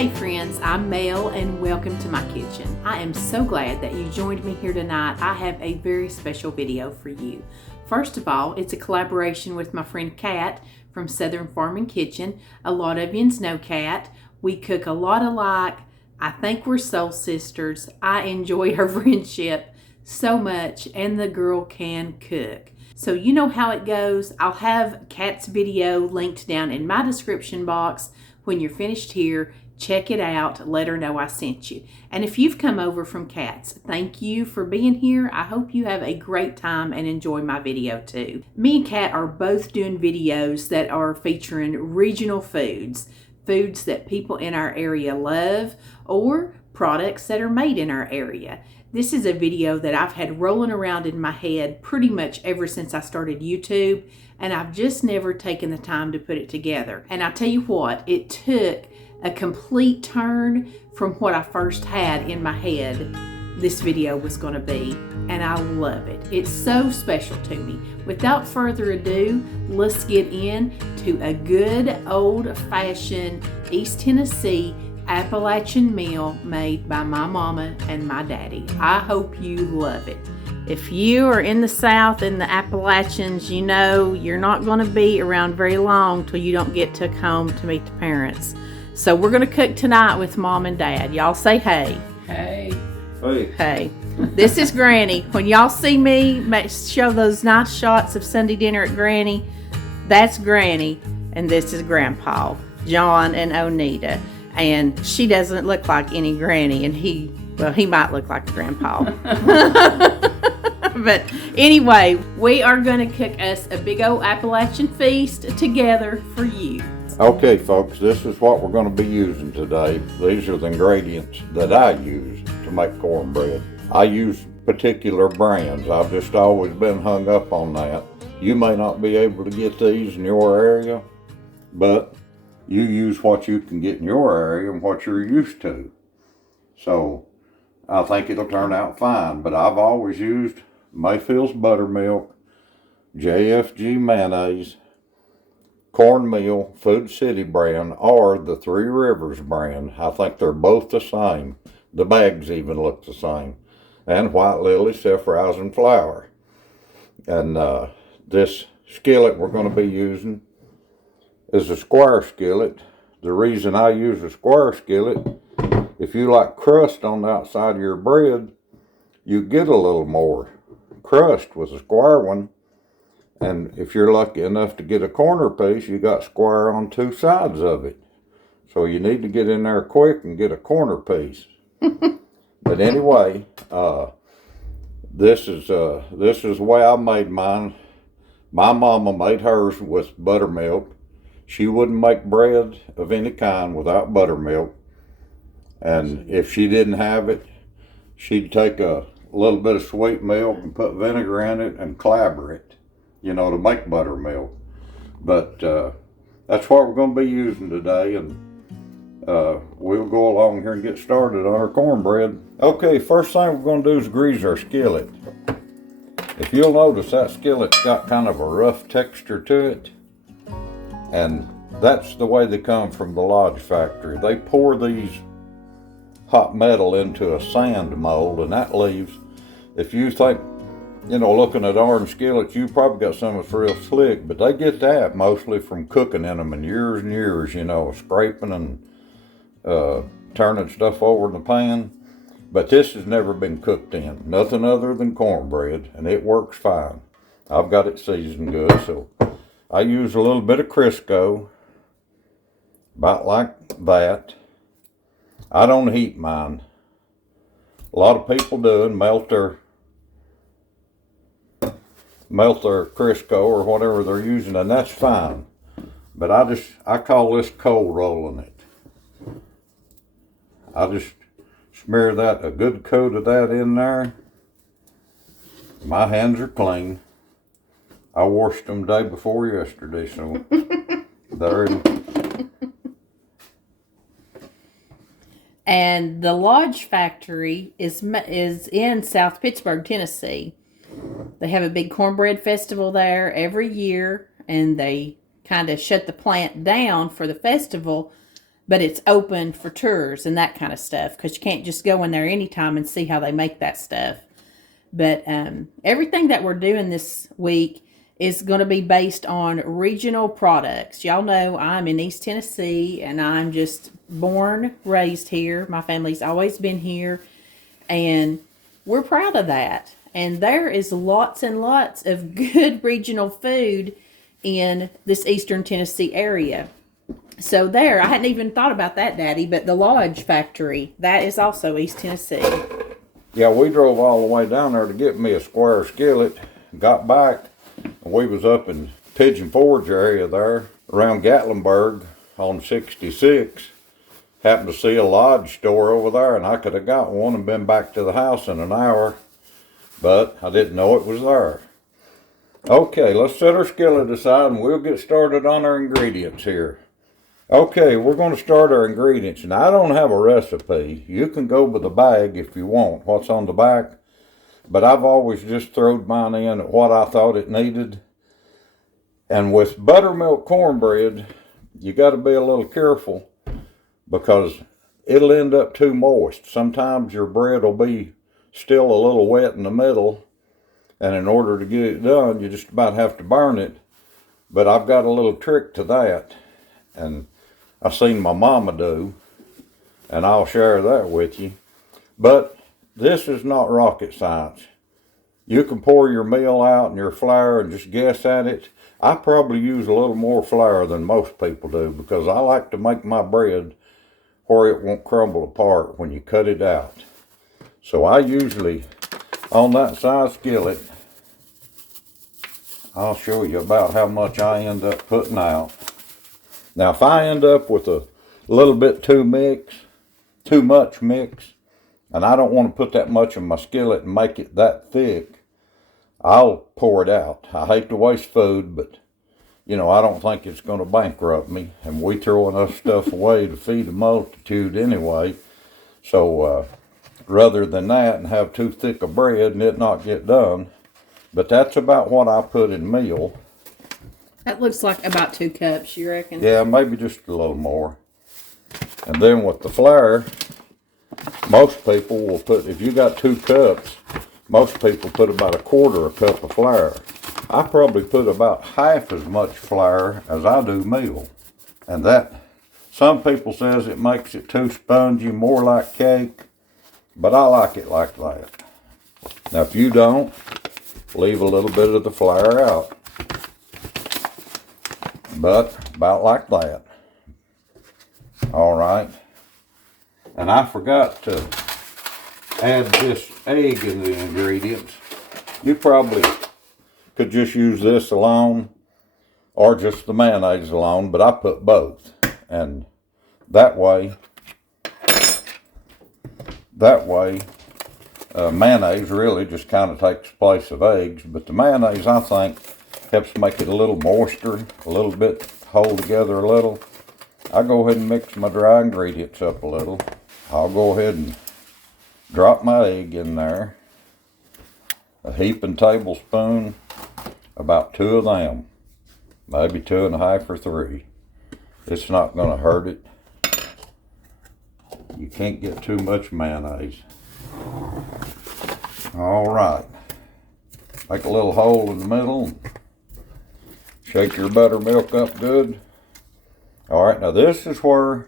Hey friends, I'm Mel and welcome to my kitchen. I am so glad that you joined me here tonight. I have a very special video for you. First of all, it's a collaboration with my friend Katt from Southern Farming Kitchen. A lot of you know Katt. We cook a lot alike. I think we're soul sisters. I enjoy her friendship so much, and the girl can cook. So you know how it goes. I'll have Katt's video linked down in my description box. When you're finished here, check it out. Let her know I sent you. And if you've come over from Katt's, thank you for being here. I hope you have a great time and enjoy my video too. Me and Katt are both doing videos that are featuring regional foods that people in our area love, or products that are made in our area. This is a video that I've had rolling around in my head pretty much ever since I started YouTube, and I've just never taken the time to put it together. And I tell you what, it took a complete turn from what I first had in my head this video was going to be, and I love it. It's so special to me. Without further ado, let's get into a good old-fashioned East Tennessee Appalachian meal made by my mama and my daddy. I hope you love it. If you are in the South, in the Appalachians, you know you're not going to be around very long till you don't get took home to meet the parents. So we're going to cook tonight with Mom and Dad. Y'all say hey. Hey. Hey. Hey. This is Granny. When y'all see me show those nice shots of Sunday dinner at Granny, that's Granny, and this is Grandpa, John and Onita. And she doesn't look like any Granny, and he might look like a Grandpa. But anyway, we are going to cook us a big old Appalachian feast together for you. Okay, folks, this is what we're going to be using today. These are the ingredients that I use to make cornbread. I use particular brands. I've just always been hung up on that. You may not be able to get these in your area, but you use what you can get in your area and what you're used to. So I think it'll turn out fine, but I've always used Mayfield's Buttermilk, JFG mayonnaise, cornmeal, Food City brand, or the Three Rivers brand. I think they're both the same. The bags even look the same. And White Lily self-rising flour. And this skillet we're going to be using is a square skillet. The reason I use a square skillet, if you like crust on the outside of your bread, you get a little more crust with a square one. And if you're lucky enough to get a corner piece, you got square on two sides of it. So you need to get in there quick and get a corner piece. But anyway, this is the way I made mine. My mama made hers with buttermilk. She wouldn't make bread of any kind without buttermilk. And if she didn't have it, she'd take a little bit of sweet milk and put vinegar in it and clabber it, you know, to make buttermilk. But that's what we're going to be using today, and we'll go along here and get started on our cornbread. Okay, first thing we're going to do is grease our skillet. If you'll notice, that skillet's got kind of a rough texture to it, and that's the way they come from the Lodge factory. They pour these hot metal into a sand mold, and that leaves, if you think, you know, looking at orange skillets, you probably got some that's real slick, but they get that mostly from cooking in them and years, you know, scraping and turning stuff over in the pan. But this has never been cooked in, nothing other than cornbread, and it works fine. I've got it seasoned good, so I use a little bit of Crisco, about like that. I don't heat mine. A lot of people do and melt their Crisco or whatever they're using, and that's fine. But I call this cold rolling it. I just smear that, a good coat of that in there. My hands are clean. I washed them day before yesterday, so there. And the Lodge factory is in South Pittsburgh, Tennessee. They have a big cornbread festival there every year, and they kind of shut the plant down for the festival. but it's open for tours and that kind of stuff, because you can't just go in there anytime and see how they make that stuff. But everything that we're doing this week is going to be based on regional products. Y'all know I'm in East Tennessee, and I'm just born, raised here. My family's always been here, and we're proud of that. And there is lots and lots of good regional food in this Eastern Tennessee area. So there, I hadn't even thought about that, Daddy, but the Lodge Factory, that is also East Tennessee. Yeah, we drove all the way down there to get me a square skillet, got back, and we was up in Pigeon Forge area there, around Gatlinburg on 66. Happened to see a Lodge store over there, and I could have got one and been back to the house in an hour, but I didn't know it was there. Okay, let's set our skillet aside and we'll get started on our ingredients here. Okay, we're going to start our ingredients. Now, I don't have a recipe. You can go with the bag if you want, what's on the back. But I've always just thrown mine in at what I thought it needed. And with buttermilk cornbread, you got to be a little careful because it'll end up too moist. Sometimes your bread will be still a little wet in the middle. And in order to get it done, you just about have to burn it. But I've got a little trick to that. And I've seen my mama do, and I'll share that with you. But this is not rocket science. You can pour your meal out and your flour and just guess at it. I probably use a little more flour than most people do because I like to make my bread where it won't crumble apart when you cut it out. So I usually, on that size skillet, I'll show you about how much I end up putting out. Now, if I end up with a little bit too much mix, and I don't want to put that much in my skillet and make it that thick, I'll pour it out. I hate to waste food, but, you know, I don't think it's going to bankrupt me. And we throw enough stuff away to feed a multitude anyway. So, rather than that and have too thick a bread and it not get done. But that's about what I put in meal. That looks like about 2 cups, you reckon? Yeah, maybe just a little more. And then with the flour, most people will put, if you got 2 cups, most people put about 1/4 cup of flour. I probably put about half as much flour as I do meal. And that, some people says it makes it too spongy, more like cake, but I like it like that. Now if you don't, leave a little bit of the flour out. But about like that. All right. And I forgot to add this egg in the ingredients. You probably could just use this alone or just the mayonnaise alone, but I put both. And that way, mayonnaise really just kind of takes the place of eggs, but the mayonnaise, I think, helps make it a little moister, a little bit, hold together a little. I go ahead and mix my dry ingredients up a little. I'll go ahead and drop my egg in there. A heaping tablespoon, about 2 of them, maybe 2 1/2 or 3. It's not going to hurt it. You can't get too much mayonnaise. All right. Make a little hole in the middle. Shake your buttermilk up good. All right, now this is where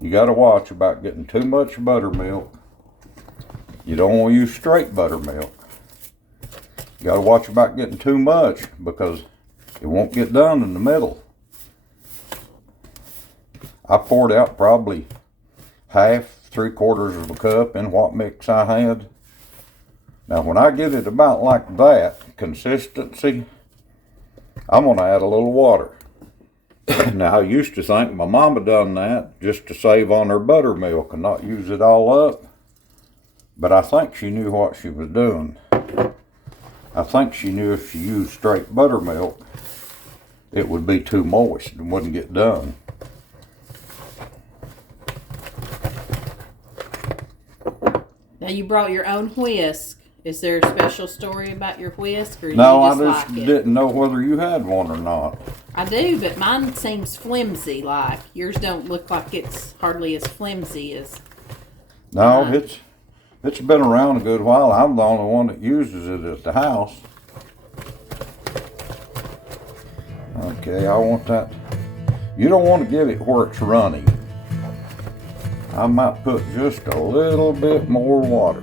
you got to watch about getting too much buttermilk. You don't want to use straight buttermilk. You got to watch about getting too much because it won't get done in the middle. I poured out probably half, 3/4 of a cup in what mix I had. Now when I get it about like that consistency, I'm going to add a little water. Now I used to think my mama done that just to save on her buttermilk and not use it all up. But I think she knew what she was doing. I think she knew if she used straight buttermilk, it would be too moist and wouldn't get done. Now you brought your own whisk Is there a special story about your whisk, or No, you I just just like it? didn't know whether you had one or not. I do, but mine seems flimsy. Like yours don't look like it's hardly as flimsy as. No, it's been around a good while. I'm the only one that uses it at the house. Okay, I want that. You don't want to get it where it's runny. I might put just a little bit more water.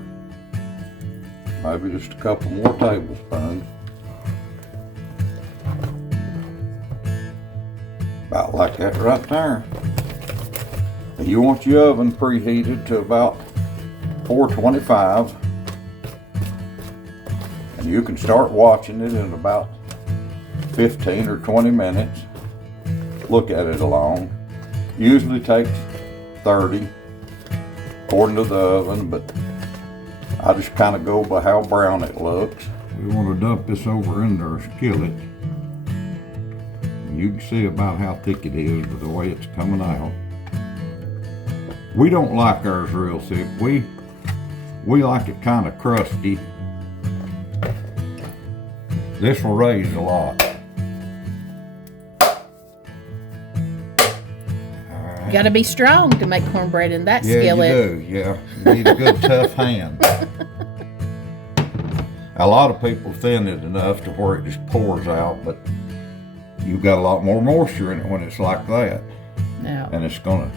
Maybe just a couple more tablespoons. About like that right there. You want your oven preheated to about 425. And you can start watching it in about 15 or 20 minutes. Look at it along. Usually takes 30 according to the oven, but I just kind of go by how brown it looks. We want to dump this over into our skillet. You can see about how thick it is with the way it's coming out. We don't like ours real thick. We like it kind of crusty. This will raise a lot. You got to be strong to make cornbread in that skillet. Yeah, you do. Yeah, you need a good tough hand. A lot of people thin it enough to where it just pours out, but you've got a lot more moisture in it when it's like that. No. And it's gonna.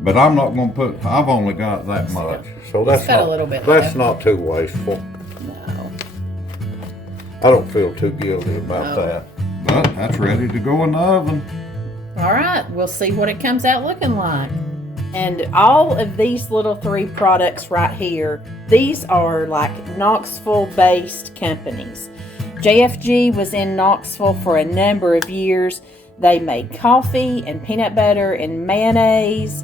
But I'm not gonna put. I've only got that much, so that's got not a little bit That's left. not too wasteful. No. I don't feel too guilty about No. that. But that's ready to go in the oven. All right, we'll see what it comes out looking like. And all of these little 3 products right here, these are like Knoxville-based companies. JFG was in Knoxville for a number of years. They made coffee and peanut butter and mayonnaise,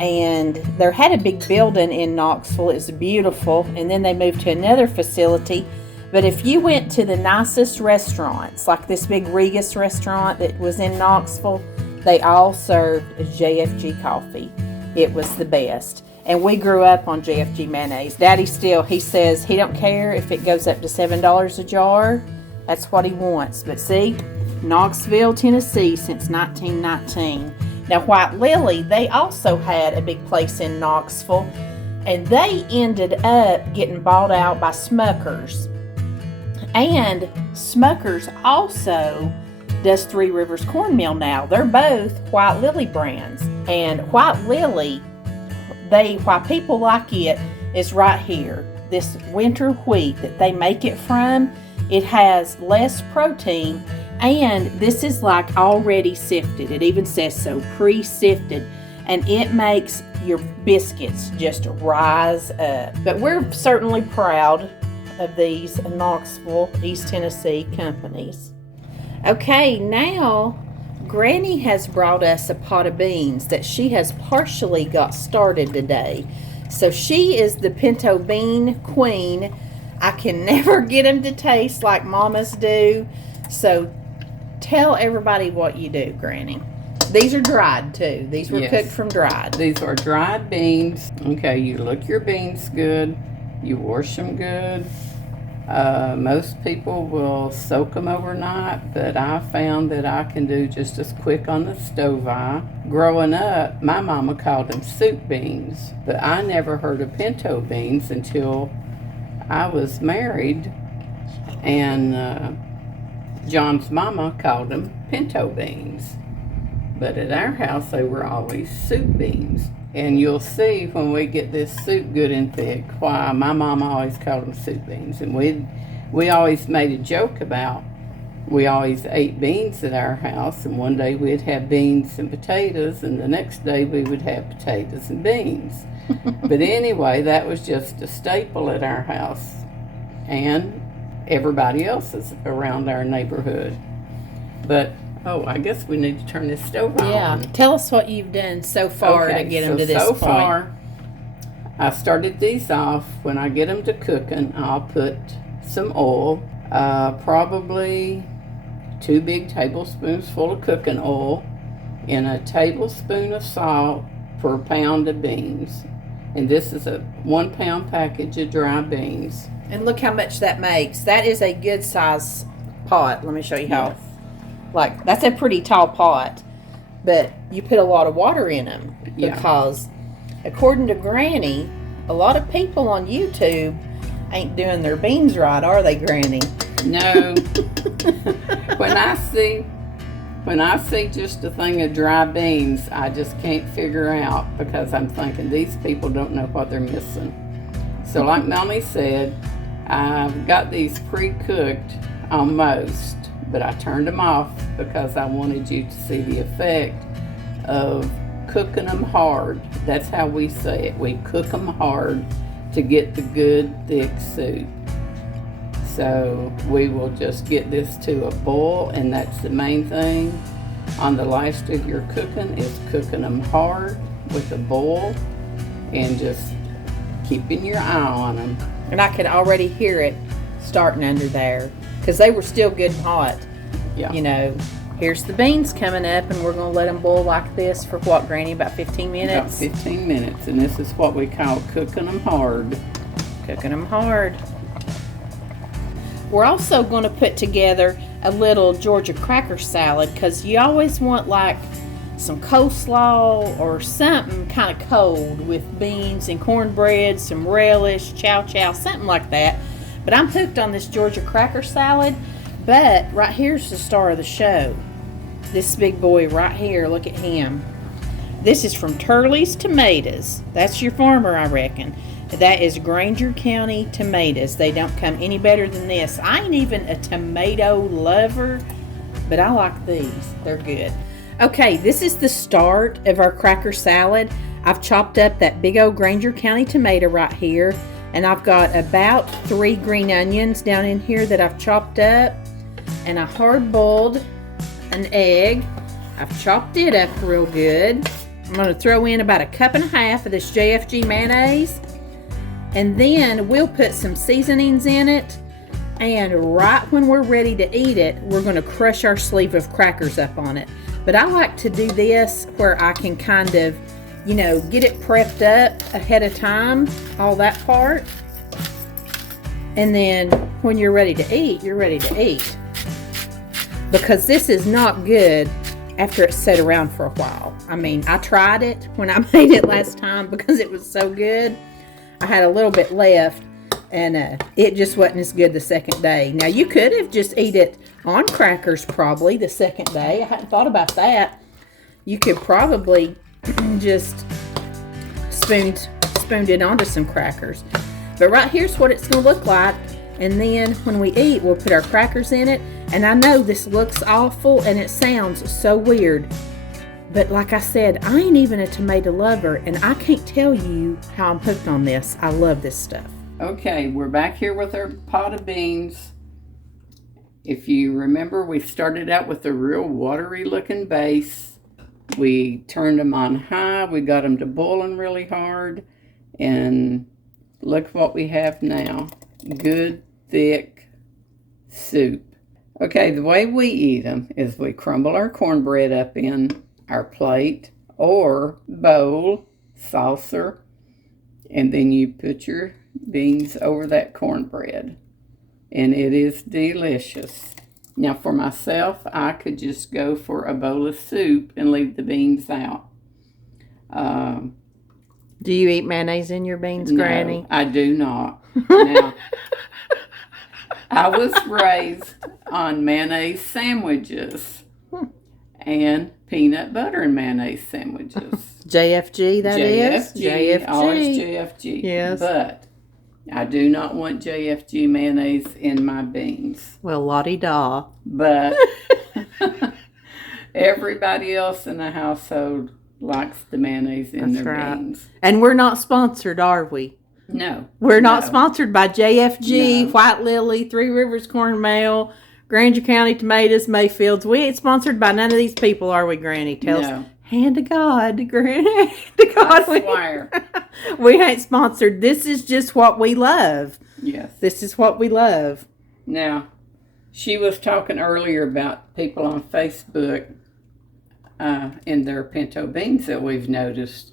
and they had a big building in Knoxville. It's beautiful, and then they moved to another facility. But if you went to the nicest restaurants, like this big Regus restaurant that was in Knoxville, they all served JFG coffee. It was the best. And we grew up on JFG mayonnaise. Daddy still, he says he don't care if it goes up to $7 a jar. That's what he wants. But see, Knoxville, Tennessee since 1919. Now White Lily, they also had a big place in Knoxville, and they ended up getting bought out by Smucker's. And Smucker's also does Three Rivers Cornmeal now. They're both White Lily brands. And White Lily, why people like it is right here. This winter wheat that they make it from, it has less protein, and this is like already sifted. It even says so, pre-sifted. And it makes your biscuits just rise up. But we're certainly proud of these Knoxville, East Tennessee companies. Okay, now Granny has brought us a pot of beans that she has partially got started today. So she is the pinto bean queen. I can never get them to taste like Mama's do. So tell everybody what you do, Granny. These are dried too. These were cooked from dried. These are dried beans. Okay, you look your beans good. You wash them good. Most people will soak them overnight, but I found that I can do just as quick on the stove. Growing up, my mama called them soup beans, but I never heard of pinto beans until I was married, and John's mama called them pinto beans. But at our house, they were always soup beans. And you'll see when we get this soup good and thick why my mama always called them soup beans. And we always made a joke about, we always ate beans at our house, and one day we'd have beans and potatoes, and the next day we would have potatoes and beans. But anyway, that was just a staple at our house and everybody else's around our neighborhood. But I guess we need to turn this stove on. Yeah, tell us what you've done so far to get them to this point. So far, I started these off. When I get them to cooking, I'll put some oil, probably 2 big tablespoons full of cooking oil, and a tablespoon of salt per pound of beans. And this is a 1 pound package of dry beans. And look how much that makes. That is a good size pot. Let me show you how. Yes. Like, that's a pretty tall pot. But you put a lot of water in them. Yeah. Because, according to Granny, a lot of people on YouTube ain't doing their beans right, are they, Granny? No. When I see just a thing of dry beans, I just can't figure out, because I'm thinking these people don't know what they're missing. So like Mommy said, I've got these pre-cooked almost, but I turned them off because I wanted you to see the effect of cooking them hard. That's how we say it. We cook them hard to get the good thick soup. So we will just get this to a boil, and that's the main thing on the last of your cooking, is cooking them hard with a boil and just keeping your eye on them. And I could already hear it starting under there because they were still good and hot. Yeah. You know, here's the beans coming up, and we're going to let them boil like this for what, Granny, about 15 minutes? About 15 minutes, and this is what we call cooking them hard. Cooking them hard. We're also going to put together a little Georgia cracker salad, because you always want like some coleslaw or something kind of cold with beans and cornbread, some relish, chow, something like that. But I'm hooked on this Georgia cracker salad. But right here's the star of the show. This big boy right here, look at him. This is from Turley's Tomatoes. That's your farmer, I reckon. That is Granger County tomatoes. They don't come any better than this. I ain't even a tomato lover, but I like these. They're good. Okay, this is the start of our cracker salad. I've chopped up that big old Granger County tomato right here, and I've got about 3 green onions down in here that I've chopped up, and I hard boiled an egg. I've chopped it up real good. I'm going to throw in about 1.5 cups of this JFG mayonnaise. And then we'll put some seasonings in it, and right when we're ready to eat it, we're going to crush our sleeve of crackers up on it. But I like to do this where I can kind of, you know, get it prepped up ahead of time, all that part. And then when you're ready to eat, you're ready to eat. Because this is not good after it's set around for a while. I mean, I tried it when I made it last time because it was so good. I had a little bit left, and it just wasn't as good the second day. Now, you could have just eat it on crackers probably the second day. I hadn't thought about that. You could probably just spooned it onto some crackers. But right here's what it's going to look like. And then when we eat, we'll put our crackers in it. And I know this looks awful and it sounds so weird. But like I said, I ain't even a tomato lover, and I can't tell you how I'm hooked on this. I love this stuff. Okay, we're back here with our pot of beans. If you remember, we started out with a real watery looking base. We turned them on high. We got them to boiling really hard. And look what we have now. Good, thick soup. Okay, the way we eat them is we crumble our cornbread up in our plate or bowl, saucer, and then you put your beans over that cornbread, and it is delicious. Now for myself, I could just go for a bowl of soup and leave the beans out. Do you eat mayonnaise in your beans, Granny? No, I do not. Now, I was raised on mayonnaise sandwiches and peanut butter and mayonnaise sandwiches. JFG, that is? JFG. Always JFG. Yes. But I do not want JFG mayonnaise in my beans. Well, la-di-da. But everybody else in the household likes the mayonnaise in That's their right. beans. And we're not sponsored, are we? No. We're not No. sponsored by JFG, No. White Lily, Three Rivers Cornmeal, Granger County Tomatoes, Mayfields. We ain't sponsored by none of these people, are we, Granny? Tell No. us. Hand to God, Granny. Hand to God. I swear. We ain't sponsored. This is just what we love. Yes. This is what we love. Now, she was talking earlier about people on Facebook in their pinto beans that we've noticed.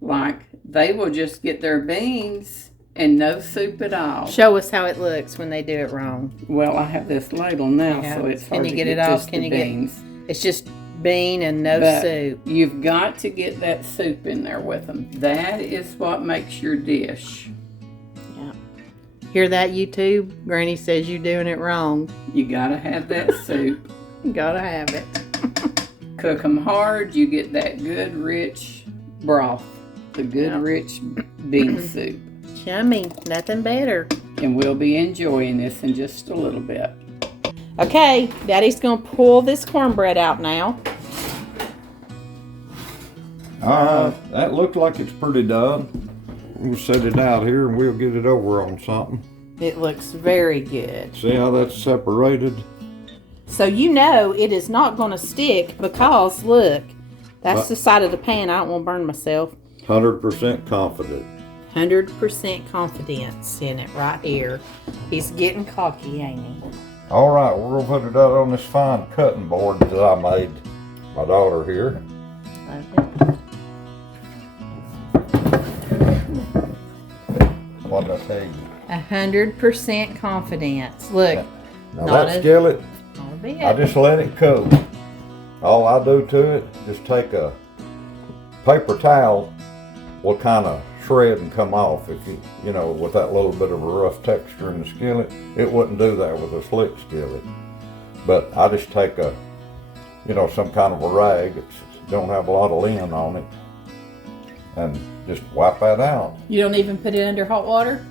like they will just get their beans and no soup at all. Show us how it looks when they do it wrong. Well, I have this ladle now, Yeah. so it's Can hard you to get get it off? just Can the you get- beans. It's just bean and no But soup. you've got to get that soup in there with them. That is what makes your dish. Yeah. Hear that, YouTube? Granny says you're doing it wrong. You gotta have that soup. You gotta have it. Cook them hard, you get that good rich broth. The good Yeah. rich bean soup. Yummy. Nothing better. And we'll be enjoying this in just a little bit. Okay, Daddy's gonna pull this cornbread out now. Alright, that looks like it's pretty done. We'll set it out here and we'll get it over on something. It looks very good. See how that's separated? So you know it is not gonna stick because look, that's the side of the pan. I don't want to burn myself. 100% confident. 100% confidence in it right here. He's getting cocky, ain't he? Alright, we're gonna put it out on this fine cutting board that I made my daughter here. What did I tell you? 100% confidence. Look, Now Not that a- skillet, not a bit. I just let it cool. All I do to it, just take a paper towel, will kind of shred and come off. If you know, with that little bit of a rough texture in the skillet, it wouldn't do that with a slick skillet. But I just take a, some kind of a rag that don't have a lot of lint on it, and just wipe that out. You don't even put it under hot water?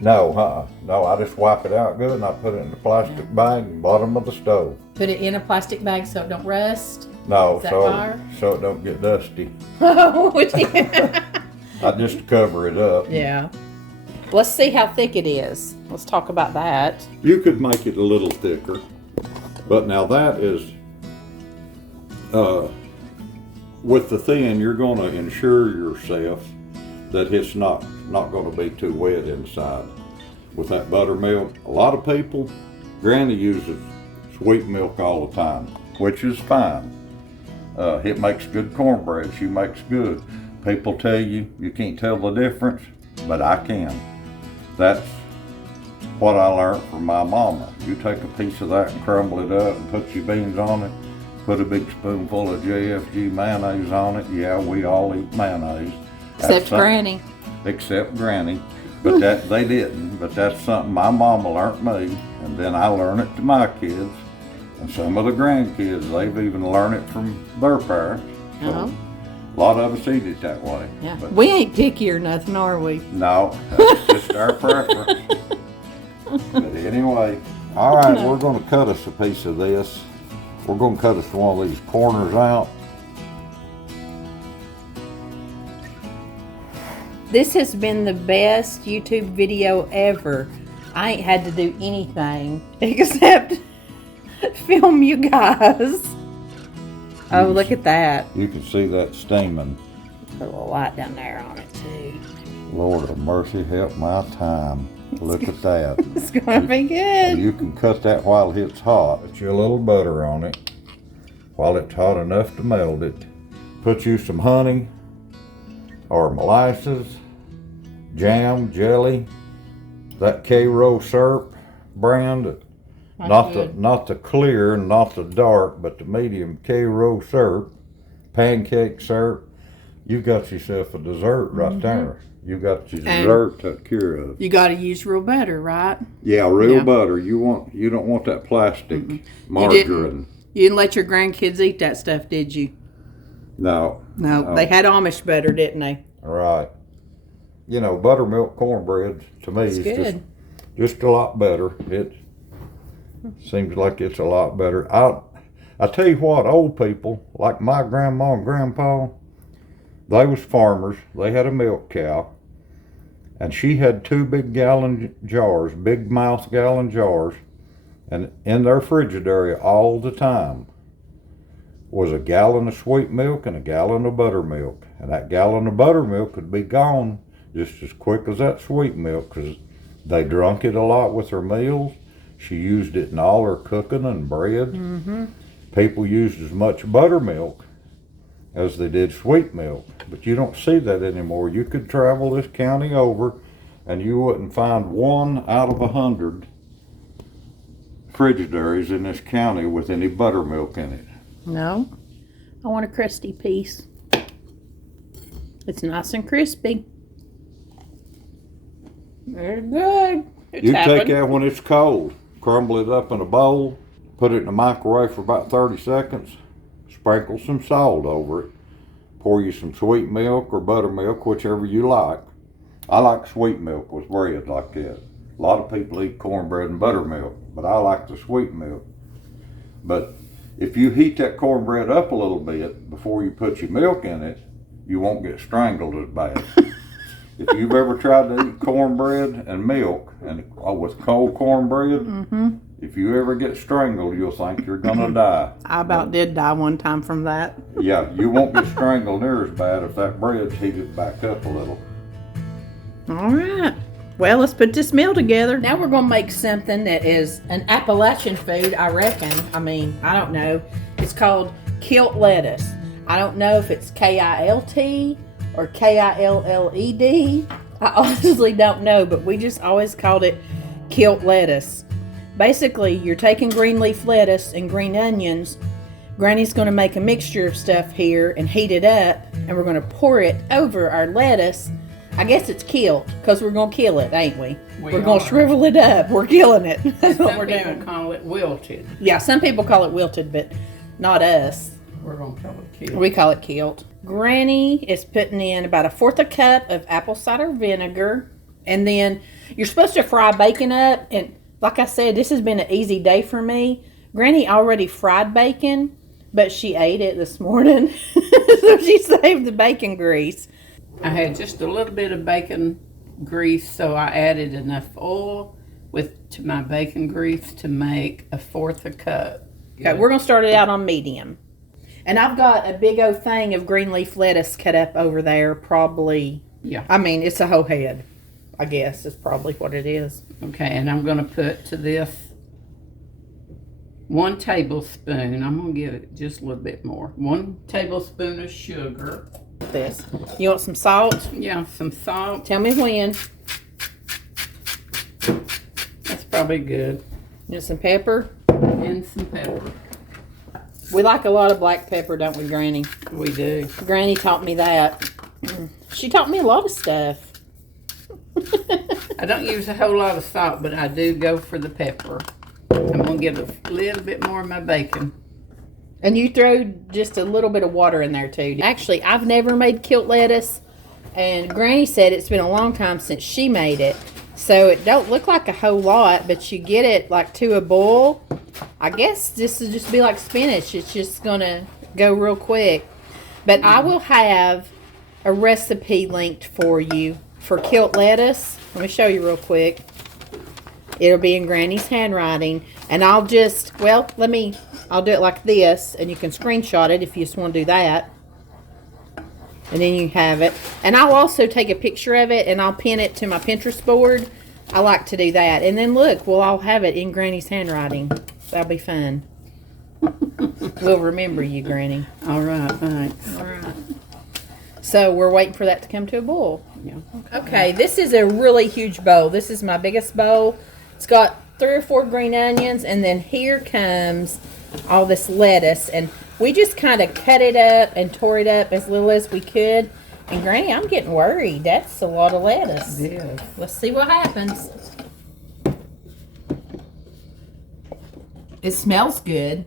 No, no, I just wipe it out good and I put it in the plastic bag, bottom of the stove. Put it in a plastic bag so it don't rust? No, Is that fire? so it don't get dusty. Oh, yeah. I just cover it up. Yeah. Let's see how thick it is. Let's talk about that. You could make it a little thicker, but now that is, with the thin, you're going to ensure yourself that it's not going to be too wet inside. With that buttermilk, a lot of people, Granny uses sweet milk all the time, which is fine. It makes good cornbread. She makes good. People tell you can't tell the difference, but I can. That's what I learned from my mama. You take a piece of that and crumble it up and put your beans on it, put a big spoonful of JFG mayonnaise on it. Yeah, we all eat mayonnaise. Except Granny. Except Granny. But that they didn't. But that's something my mama learned me, and then I learned it to my kids. And some of the grandkids, they've even learned it from their parents. So Uh-huh. a lot of us eat it that way. Yeah. But We ain't picky or nothing, are we? no, that's just our preference. But anyway, all right, we're going to cut us a piece of this. We're going to cut us one of these corners out. This has been the best YouTube video ever. I ain't had to do anything except film you guys. Oh, look at that. You can see that steaming. Put a little light down there on it too. Lord of mercy, help my time. Look at that. It's gonna be good. You can cut that while it's hot. Put you a little butter on it while it's hot enough to melt it. Put you some honey or molasses, jam, jelly, that K-Row syrup brand. Not the clear, not the dark, but the medium K-Row syrup, pancake syrup. You've got yourself a dessert right there. You got your dessert took care of. You got to use real butter, right? Yeah, real Yeah. butter. You don't want that plastic margarine. You didn't let your grandkids eat that stuff, did you? No. No, they had Amish butter, didn't they? All right. Buttermilk cornbread to me is good. just a lot better. It seems like it's a lot better. I tell you what, old people like my grandma and grandpa, they was farmers. They had a milk cow, and she had 2 big gallon jars, big mouth gallon jars, and in their Frigidaire all the time was a gallon of sweet milk and a gallon of buttermilk. And that gallon of buttermilk could be gone just as quick as that sweet milk, because they drunk it a lot with their meals. She used it in all her cooking and bread. People used as much buttermilk as they did sweet milk. But you don't see that anymore. You could travel this county over and you wouldn't find 1 out of 100 Frigidaires in this county with any buttermilk in it. No, I want a crusty piece. It's nice and crispy. Very good. You take that when it's cold, crumble it up in a bowl, put it in the microwave for about 30 seconds, sprinkle some salt over it, pour you some sweet milk or buttermilk, whichever you like. I like sweet milk with bread like that. A lot of people eat cornbread and buttermilk, but I like the sweet milk. But if you heat that cornbread up a little bit before you put your milk in it, you won't get strangled as bad. If you've ever tried to eat cornbread and milk and with cold cornbread, if you ever get strangled, you'll think you're gonna die. I about did die one time from that. Yeah, you won't get strangled near as bad if that bread's heated back up a little. All right. Well, let's put this meal together. Now we're going to make something that is an Appalachian food, I reckon. I mean, I don't know. It's called kilt lettuce. I don't know if it's K-I-L-T or K-I-L-L-E-D. I honestly don't know, but we just always called it kilt lettuce. Basically, you're taking green leaf lettuce and green onions. Granny's going to make a mixture of stuff here and heat it up, and we're going to pour it over our lettuce. I guess it's kilt, because we're going to kill it, ain't we? We're going to shrivel it up. We're killing it. That's what we're doing. Some people call it wilted. Yeah, some people call it wilted, but not us. We're going to call it kilt. We call it kilt. Granny is putting in about 1/4 cup of apple cider vinegar. And then you're supposed to fry bacon up. And like I said, this has been an easy day for me. Granny already fried bacon, but she ate it this morning. So she saved the bacon grease. I had just a little bit of bacon grease, so I added enough oil to my bacon grease to make 1/4 cup. Okay, we're going to start it out on medium. And I've got a big old thing of green leaf lettuce cut up over there, probably. Yeah. I mean, it's a whole head, I guess, is probably what it is. Okay, and I'm going to put to this 1 tablespoon. I'm going to give it just a little bit more. 1 tablespoon of sugar. This. You want some salt? Yeah, some salt. Tell me when. That's probably good. You want some pepper? And some pepper. We like a lot of black pepper, don't we, Granny? We do. Granny taught me that. She taught me a lot of stuff. I don't use a whole lot of salt, but I do go for the pepper. I'm going to get a little bit more of my bacon. And you throw just a little bit of water in there, too. Actually, I've never made kilt lettuce. And Granny said it's been a long time since she made it. So it don't look like a whole lot, but you get it like to a boil. I guess this will just be like spinach. It's just going to go real quick. But I will have a recipe linked for you for kilt lettuce. Let me show you real quick. It'll be in Granny's handwriting. And I'll just, well, I'll do it like this. And you can screenshot it if you just want to do that. And then you have it. And I'll also take a picture of it and I'll pin it to my Pinterest board. I like to do that. And then look, we'll all have it in Granny's handwriting. That'll be fun. We'll remember you, Granny. All right, thanks. All right. So we're waiting for that to come to a boil. Yeah. Okay, this is a really huge bowl. This is my biggest bowl. It's got 3 or 4 green onions, and then here comes all this lettuce. And we just kind of cut it up and tore it up as little as we could. And Granny, I'm getting worried. That's a lot of lettuce. Yes. Let's see what happens. It smells good.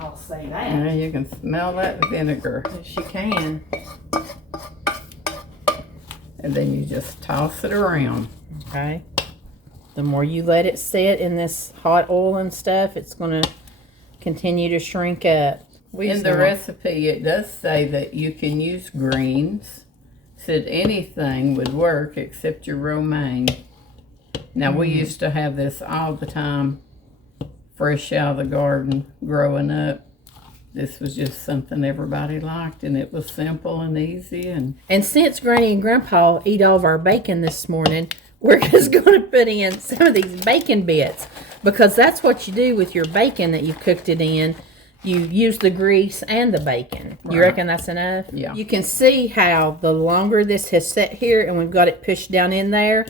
I'll say that. Yeah, you can smell that vinegar. Yes, you can. And then you just toss it around. Okay. The more you let it sit in this hot oil and stuff, it's going to continue to shrink up. In the recipe, it does say that you can use greens. Said anything would work except your romaine. Now, we used to have this all the time, fresh out of the garden, growing up. This was just something everybody liked, and it was simple and easy. And since Granny and Grandpa eat all of our bacon this morning, we're just going to put in some of these bacon bits, because that's what you do with your bacon that you cooked it in. You use the grease and the bacon. You Right. reckon that's enough? Yeah. You can see how the longer this has sat here and we've got it pushed down in there,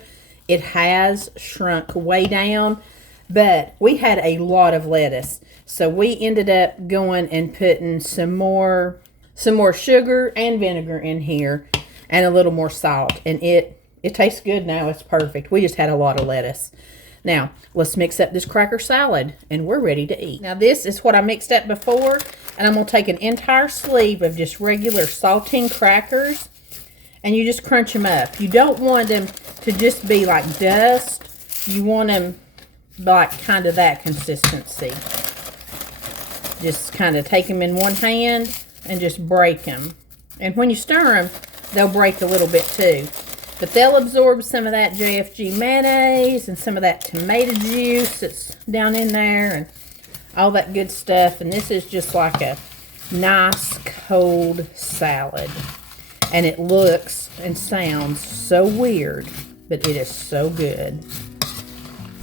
it has shrunk way down. But we had a lot of lettuce. So we ended up going and putting some more sugar and vinegar in here and a little more salt. And it tastes good now. It's perfect. We just had a lot of lettuce. Now, let's mix up this cracker salad, and we're ready to eat. Now, this is what I mixed up before, and I'm going to take an entire sleeve of just regular saltine crackers, and you just crunch them up. You don't want them to just be like dust. You want them like kind of that consistency. Just kind of take them in one hand and just break them. And when you stir them, they'll break a little bit too. But they'll absorb some of that JFG mayonnaise and some of that tomato juice that's down in there and all that good stuff. And this is just like a nice cold salad. And it looks and sounds so weird, but it is so good.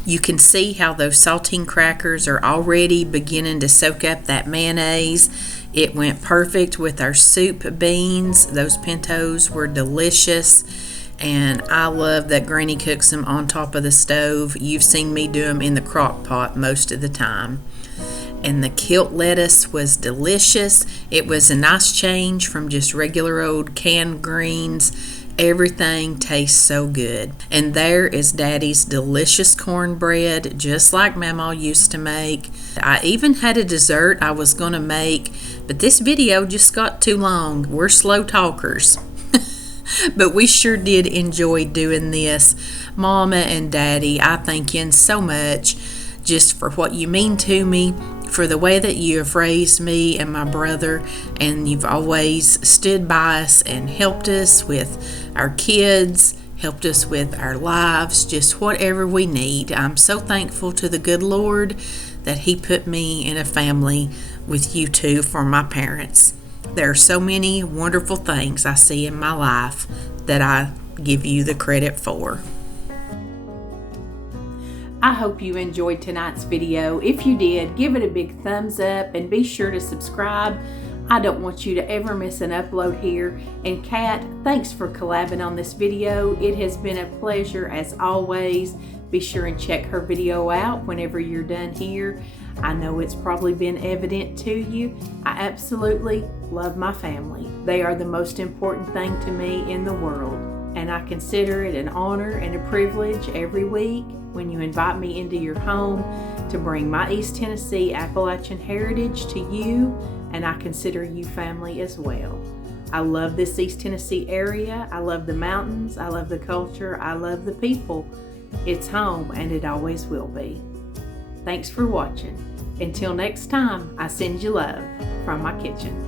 You can see how those saltine crackers are already beginning to soak up that mayonnaise. It went perfect with our soup beans. Those pintos were delicious. And I love that Granny cooks them on top of the stove. You've seen me do them in the crock pot most of the time. And the kilt lettuce was delicious. It was a nice change from just regular old canned greens. Everything tastes so good. And there is Daddy's delicious cornbread, just like Mama used to make. I even had a dessert I was going to make, but this video just got too long. We're slow talkers. But we sure did enjoy doing this. Mama and Daddy, I thank you so much just for what you mean to me, for the way that you have raised me and my brother, and you've always stood by us and helped us with our kids, helped us with our lives, just whatever we need. I'm so thankful to the good Lord that He put me in a family with you two for my parents. There are so many wonderful things I see in my life that I give you the credit for. I hope you enjoyed tonight's video. If you did, give it a big thumbs up and be sure to subscribe. I don't want you to ever miss an upload here. And Katt, thanks for collabing on this video. It has been a pleasure as always. Be sure and check her video out whenever you're done here. I know it's probably been evident to you. I absolutely love my family. They are the most important thing to me in the world. And I consider it an honor and a privilege every week when you invite me into your home to bring my East Tennessee Appalachian heritage to you, and I consider you family as well. I love this East Tennessee area. I love the mountains. I love the culture. I love the people. It's home, and it always will be. Thanks for watching. Until next time, I send you love from my kitchen.